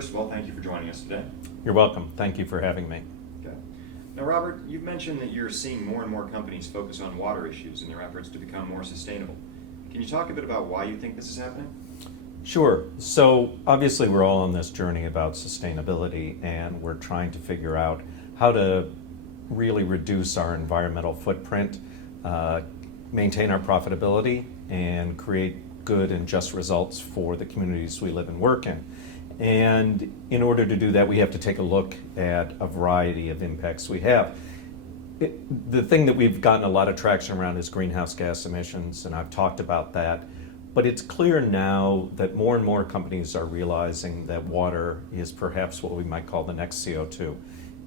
first of all, thank you for joining us today. You're welcome. Thank you for having me. Okay. Now, Robert, you've mentioned that you're seeing more and more companies focus on water issues in their efforts to become more sustainable. Can you talk a bit about why you think this is happening? Sure. So obviously we're all on this journey about sustainability, and we're trying to figure out how to really reduce our environmental footprint, maintain our profitability, and create good and just results for the communities we live and work in. And in order to do that, we have to take a look at a variety of impacts we have. The thing that we've gotten a lot of traction around is greenhouse gas emissions, and I've talked about that. But it's clear now that more and more companies are realizing that water is perhaps what we might call the next CO2.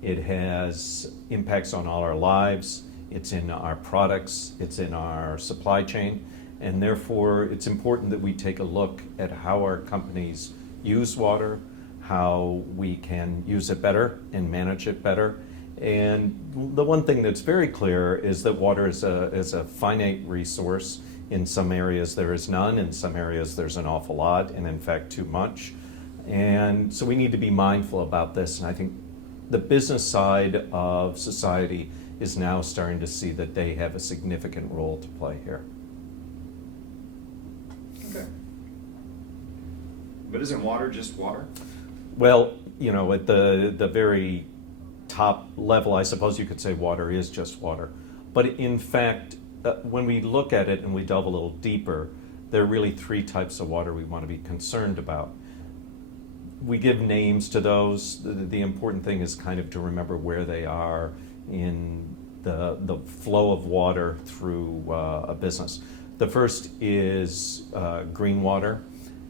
It has impacts on all our lives, it's in our products, it's in our supply chain, and therefore it's important that we take a look at how our companies use water, how we can use it better and manage it better. And the one thing that's very clear is that water is a finite resource. In some areas there is none, in some areas there's an awful lot, and in fact too much. And so we need to be mindful about this, and I think the business side of society is now starting to see that they have a significant role to play here. Okay. But isn't water just water? Well, at the very top level, I suppose you could say water is just water. But in fact, when we look at it and we delve a little deeper, there are really three types of water we want to be concerned about. We give names to those. The important thing is kind of to remember where they are in the flow of water through a business. The first is green water,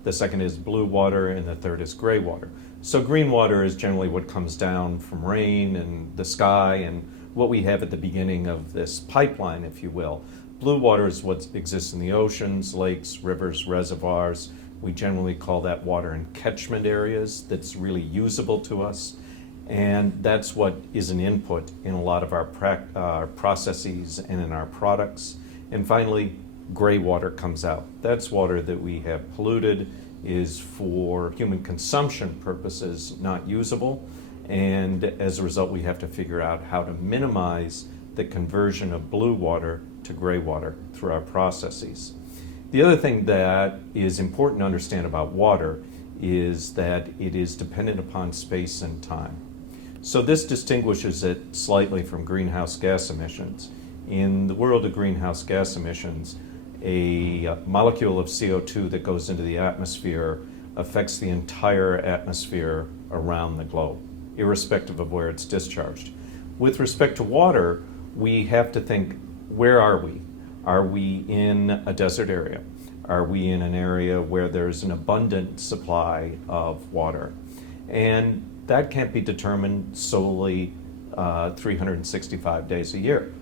the second is blue water, and the third is gray water. So green water is generally what comes down from rain and the sky and what we have at the beginning of this pipeline, if you will. Blue water is what exists in the oceans, lakes, rivers, reservoirs. We generally call that water in catchment areas that's really usable to us. And that's what is an input in a lot of our processes and in our products. And finally, gray water comes out. That's water that we have polluted, is for human consumption purposes not usable. And as a result, we have to figure out how to minimize the conversion of blue water to gray water through our processes. The other thing that is important to understand about water is that it is dependent upon space and time. So this distinguishes it slightly from greenhouse gas emissions. In the world of greenhouse gas emissions, a molecule of CO2 that goes into the atmosphere affects the entire atmosphere around the globe, irrespective of where it's discharged. With respect to water, we have to think, where are we? Are we in a desert area? Are we in an area where there's an abundant supply of water? And that can't be determined solely 365 days a year.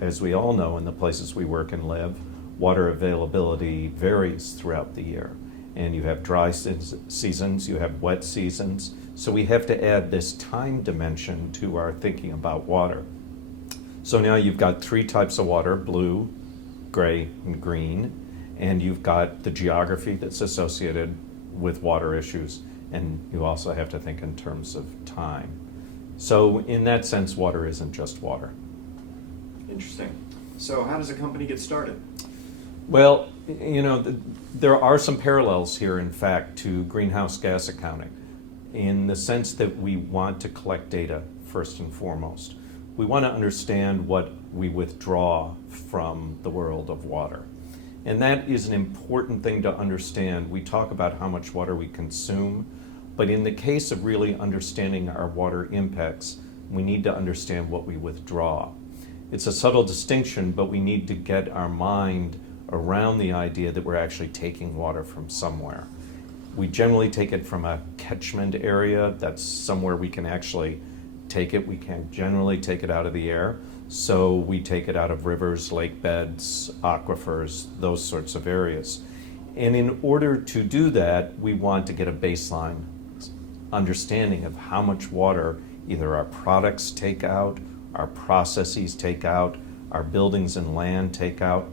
As we all know, in the places we work and live, water availability varies throughout the year. And you have dry seasons, you have wet seasons. So we have to add this time dimension to our thinking about water. So now you've got three types of water: blue, gray, and green. And you've got the geography that's associated with water issues. And you also have to think in terms of time. So in that sense, water isn't just water. Interesting. So how does a company get started? Well, there are some parallels here, in fact, to greenhouse gas accounting, in the sense that we want to collect data first and foremost. We want to understand what we withdraw from the world of water. And that is an important thing to understand. We talk about how much water we consume, but in the case of really understanding our water impacts, we need to understand what we withdraw. It's a subtle distinction, but we need to get our mind around the idea that we're actually taking water from somewhere. We generally take it from a catchment area. That's somewhere we can actually take it. We can generally take it out of the air. So we take it out of rivers, lake beds, aquifers, those sorts of areas. And in order to do that, we want to get a baseline understanding of how much water either our products take out, our processes take out, our buildings and land take out.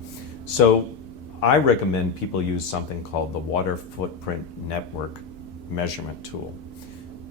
So I recommend people use something called the Water Footprint Network measurement tool.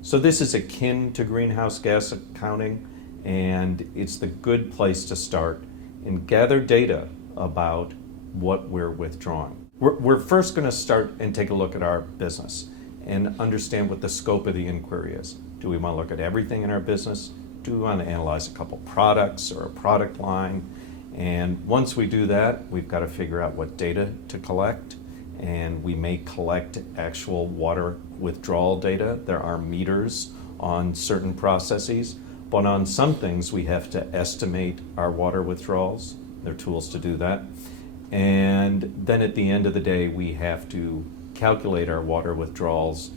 So this is akin to greenhouse gas accounting, and it's the good place to start and gather data about what we're withdrawing. We're first going to start and take a look at our business and understand what the scope of the inquiry is. Do we want to look at everything in our business? Do we want to analyze a couple products or a product line? And once we do that, we've got to figure out what data to collect. And we may collect actual water withdrawal data. There are meters on certain processes, but on some things we have to estimate our water withdrawals. There are tools to do that. And then at the end of the day, we have to calculate our water withdrawals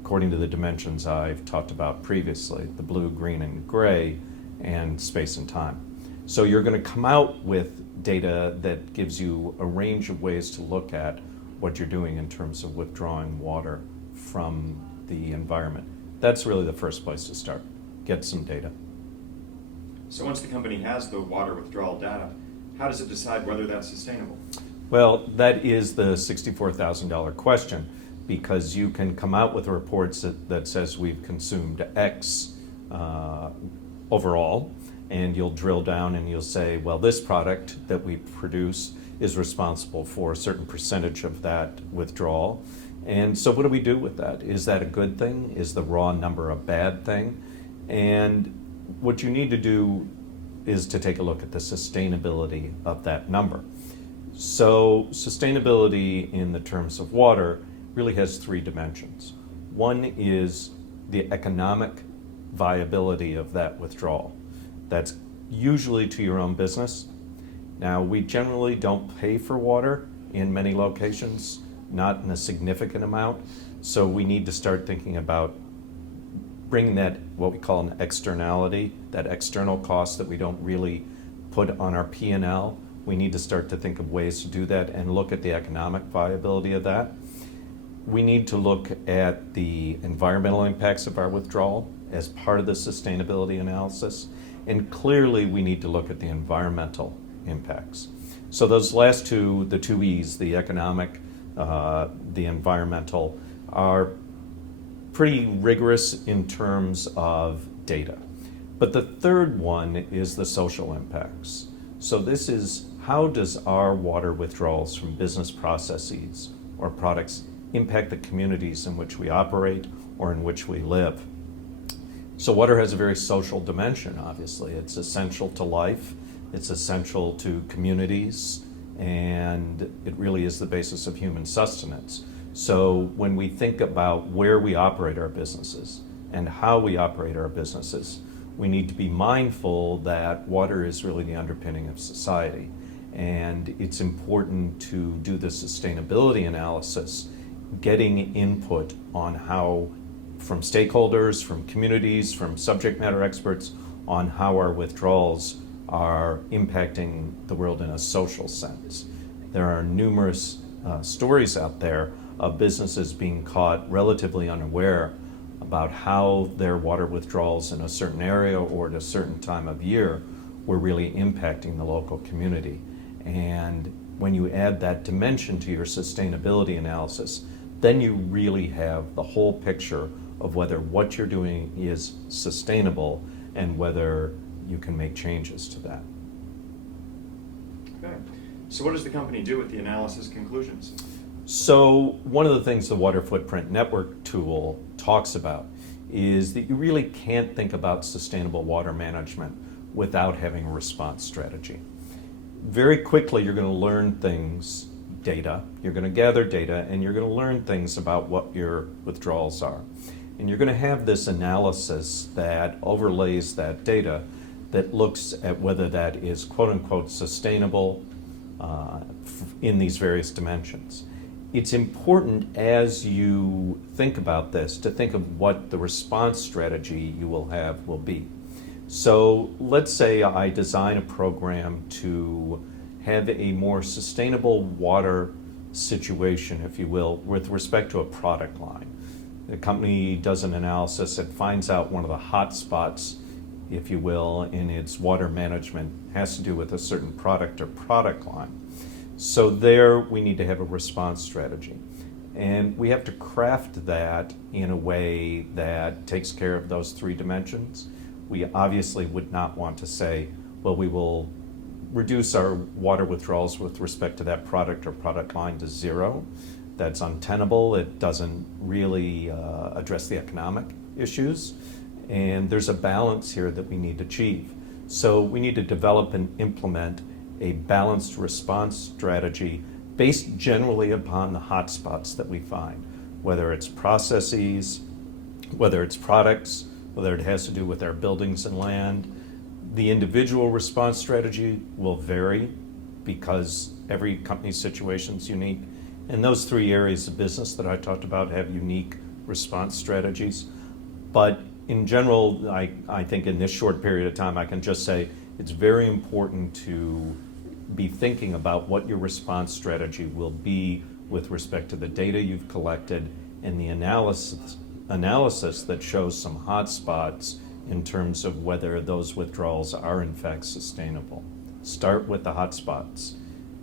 according to the dimensions I've talked about previously, the blue, green, and gray, and space and time. So you're going to come out with data that gives you a range of ways to look at what you're doing in terms of withdrawing water from the environment. That's really the first place to start. Get some data. So once the company has the water withdrawal data, how does it decide whether that's sustainable? Well, that is the $64,000 question, because you can come out with reports that says we've consumed X overall, and you'll drill down and you'll say, well, this product that we produce is responsible for a certain percentage of that withdrawal. And so what do we do with that? Is that a good thing? Is the raw number a bad thing? And what you need to do is to take a look at the sustainability of that number. So sustainability in the terms of water really has three dimensions. One is the economic viability of that withdrawal. That's usually to your own business. Now, we generally don't pay for water in many locations, not in a significant amount, so we need to start thinking about bringing that, what we call an externality, that external cost that we don't really put on our P&L. We need to start to think of ways to do that and look at the economic viability of that. We need to look at the environmental impacts of our withdrawal as part of the sustainability analysis. And clearly, we need to look at the environmental impacts. So those last two, the two E's, the economic, the environmental, are pretty rigorous in terms of data. But the third one is the social impacts. So this is, how does our water withdrawals from business processes or products impact the communities in which we operate or in which we live? So water has a very social dimension, obviously. It's essential to life, it's essential to communities, and it really is the basis of human sustenance. So when we think about where we operate our businesses and how we operate our businesses, we need to be mindful that water is really the underpinning of society. And it's important to do the sustainability analysis, getting input on how, from stakeholders, from communities, from subject matter experts, on how our withdrawals are impacting the world in a social sense. There are numerous stories out there of businesses being caught relatively unaware about how their water withdrawals in a certain area or at a certain time of year were really impacting the local community. And when you add that dimension to your sustainability analysis, then you really have the whole picture of whether what you're doing is sustainable and whether you can make changes to that. Okay. So what does the company do with the analysis conclusions? So one of the things the Water Footprint Network tool talks about is that you really can't think about sustainable water management without having a response strategy. Very quickly, you're going to learn things, data, you're going to gather data, and you're going to learn things about what your withdrawals are. And you're going to have this analysis that overlays that data that looks at whether that is quote-unquote sustainable in these various dimensions. It's important as you think about this to think of what the response strategy you will have will be. So let's say I design a program to have a more sustainable water situation, if you will, with respect to a product line. The company does an analysis that finds out one of the hot spots, if you will, in its water management has to do with a certain product or product line. So there we need to have a response strategy. And we have to craft that in a way that takes care of those three dimensions. We obviously would not want to say, well, we will reduce our water withdrawals with respect to that product or product line to zero. That's untenable. It doesn't really address the economic issues. And there's a balance here that we need to achieve. So we need to develop and implement a balanced response strategy based generally upon the hotspots that we find, whether it's processes, whether it's products, whether it has to do with our buildings and land. The individual response strategy will vary because every company's situation is unique. And those three areas of business that I talked about have unique response strategies. But in general, I think in this short period of time, I can just say it's very important to be thinking about what your response strategy will be with respect to the data you've collected and the analysis that shows some hot spots in terms of whether those withdrawals are in fact sustainable. Start with the hot spots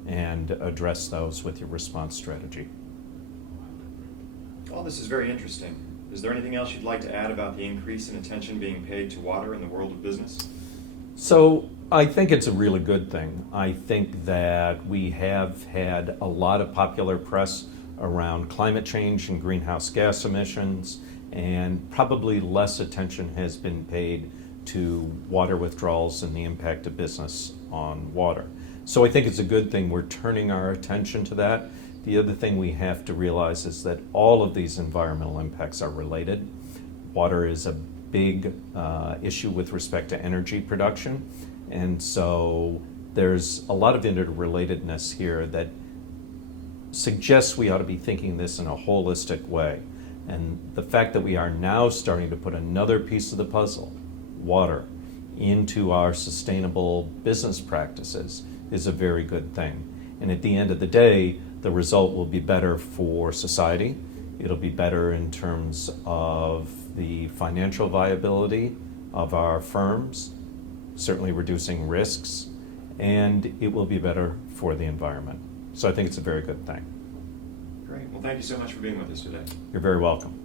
and address those with your response strategy. All this is very interesting. Is there anything else you'd like to add about the increase in attention being paid to water in the world of business? So I think it's a really good thing. I think that we have had a lot of popular press around climate change and greenhouse gas emissions, and probably less attention has been paid to water withdrawals and the impact of business on water. So I think it's a good thing we're turning our attention to that. The other thing we have to realize is that all of these environmental impacts are related. Water is a big issue with respect to energy production, and so there's a lot of interrelatedness here that suggests we ought to be thinking this in a holistic way. And the fact that we are now starting to put another piece of the puzzle, water, into our sustainable business practices is a very good thing. And at the end of the day, the result will be better for society. It'll be better in terms of the financial viability of our firms, certainly reducing risks, and it will be better for the environment. So I think it's a very good thing. Great. Well, thank you so much for being with us today. You're very welcome.